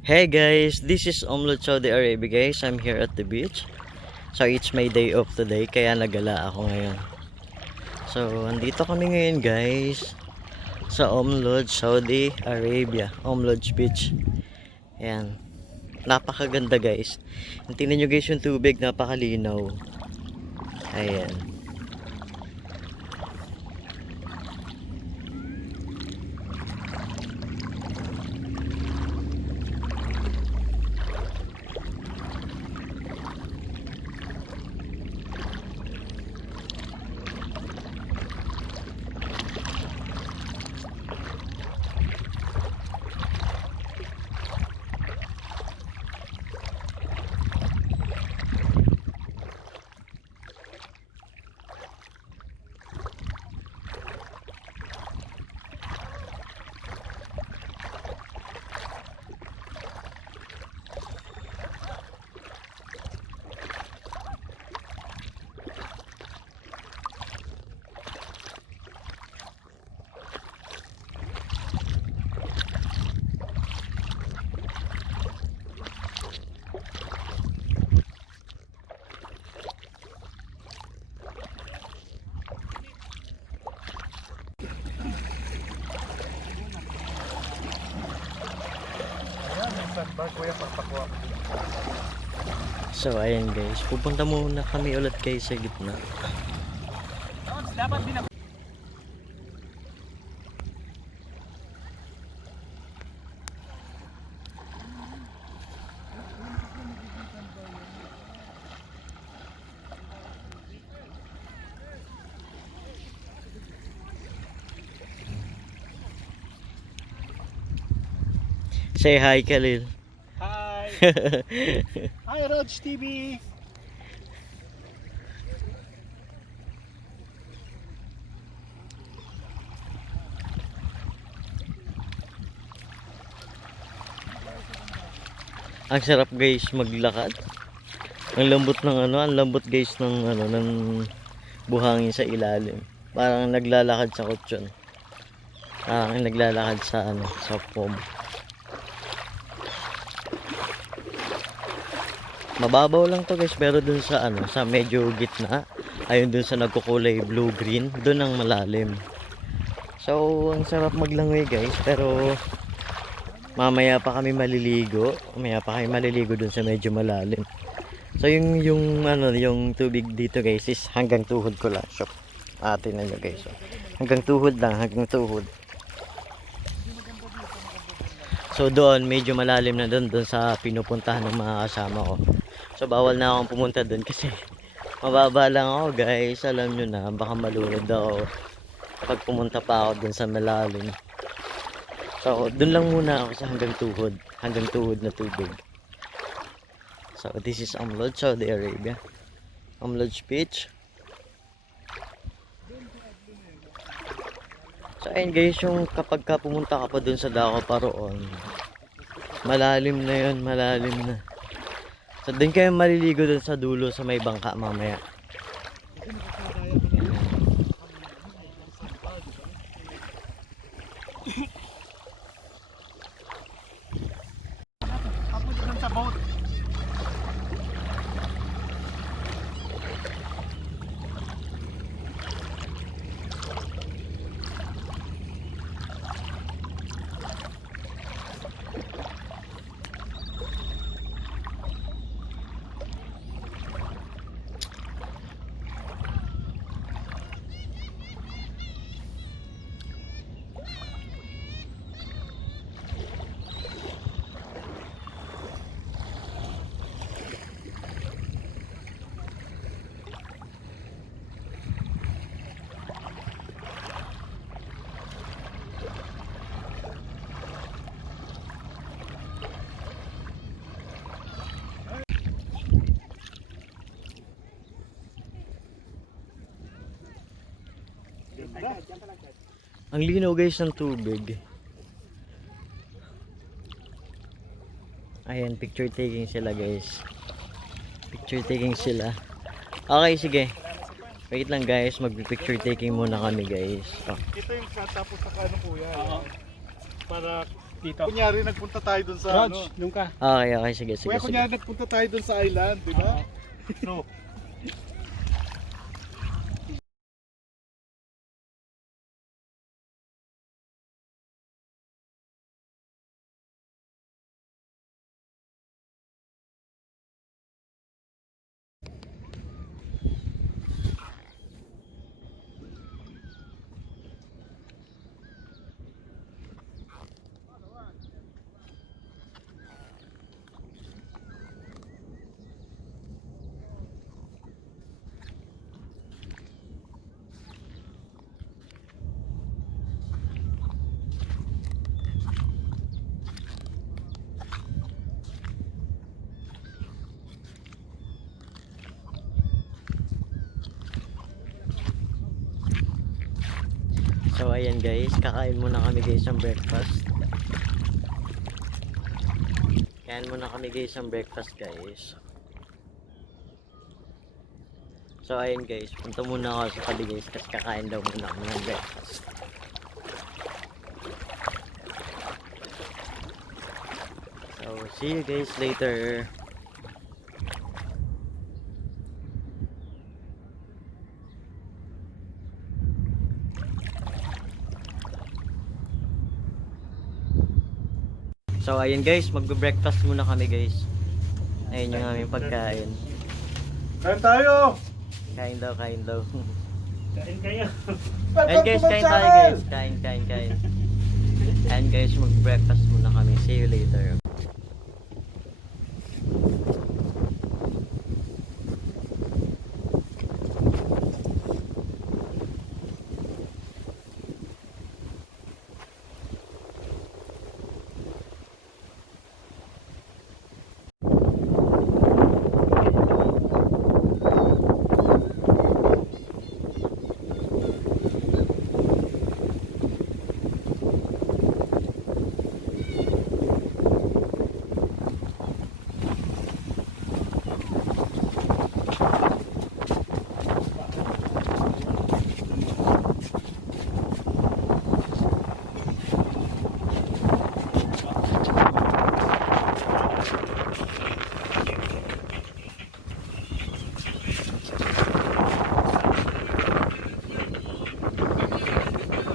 Hey guys, this is Omlot Saudi Arabia guys. I'm here at the beach. So it's my day off today kaya nagala ako ngayon. So andito kami ngayon guys sa Omlot Saudi Arabia, Omlot Beach. Ayan. Napakaganda guys. Tingnan nyo guys yung tubig, napakalinaw. Ayan. So ayan guys, pupunta muna kami ulit guys sa gitna. Say hi Khalil. Hi! Hi Rog TV! Ang sarap guys maglakad. Ang lambot ng ang lambot guys ng ng buhangin sa ilalim. Parang naglalakad sa kutsyon. Parang naglalakad sa sa foam. Mababaw lang to guys, pero dun sa sa medyo gitna, ayun dun sa nagkukulay blue green, dun ang malalim. So ang sarap maglangoy guys, pero mamaya pa kami maliligo dun sa medyo malalim. So yung tubig dito guys is hanggang tuhod ko lang. So atin na nyo guys, hanggang tuhod lang, hanggang tuhod. So doon medyo malalim na doon sa pinupuntahan ng mga kasama ko. So bawal na akong pumunta doon kasi mababa lang ako guys. Alam nyo na, baka malunod ako pag pumunta pa ako doon sa malalim. So doon lang muna ako sa hanggang tuhod na tubig. So this is Omlot, Saudi Arabia, Omlot Beach. So ayun guys, yung kapag ka pumunta ka pa doon sa dako paroon, malalim na yun, malalim na. So doon kayo maliligo doon sa dulo sa may bangka mamaya. Papunta sa boat. Ang linaw guys ng tubig. Ayan, picture taking sila guys. Picture taking sila. Okay, sige. Wait lang guys, mag-picture taking muna kami guys. Oh. Ito yung tapos sa ano kuya. Para Dito. Kunyari nagpunta tayo dun sa Rog, doon ka. Okay, okay, sige, sige, Kuya, sige. kunyari nagpunta tayo dun sa island, di ba? No. So ayan guys, kakain muna kami guys ng breakfast. Kain muna kami guys ng breakfast guys. So ayan guys, punta muna ako sa tabi guys kasi kakain daw muna kami ng breakfast. So see you guys later. So ayun guys, magbe-breakfast muna kami guys. Ayun yung aming pagkain. Kain tayo! Kain daw, kain daw. Kain kayo. Ayun guys, kain tayo guys. Kain. Ayun guys, mag-breakfast muna kami. See you later.